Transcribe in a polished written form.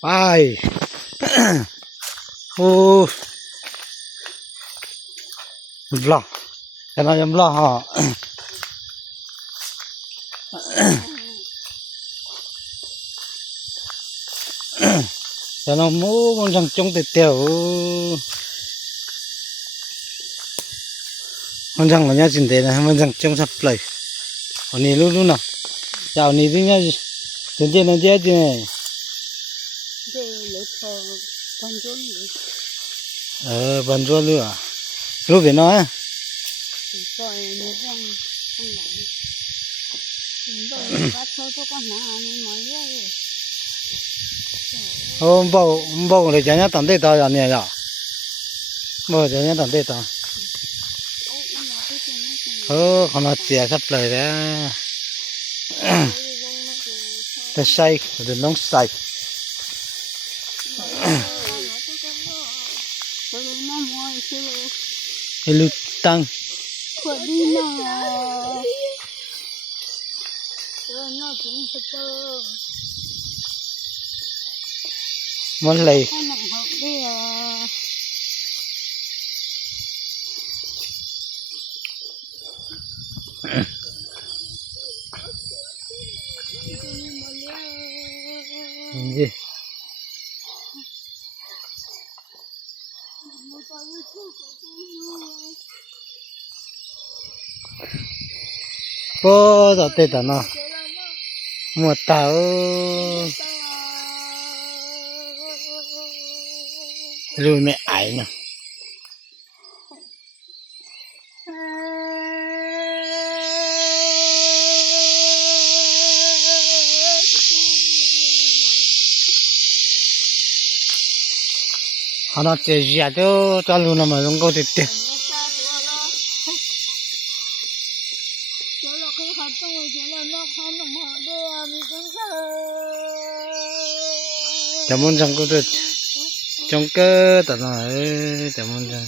ไป โอ้บลาแต่เรายังบลาฮะแต่เราโม้มันจังจงเตียวมันจังมันยังจินเตนะมันจังจงสับเลยอันนี้รู้นะจะเอานี้ที่เนี่ยจนเจนเจนเนี่ยบันจวนเลยรู้เป็นน้อยบอกเลยจะเนี่ยตั้งแต่ตาอย่างเนี้ยจ้ะบอกจะเนี่ยตั้งแต่ตาขนาดเสียสับเลยแล้วแต่ใส่เดี๋ยวน้องใส่ลูกตังมันเลยนี่po da te ta no mo ta lu me ai no ana che ya cho lu na ma rong ko te te Chả muốn rằng có được trong cơ tận này chả muốn rằng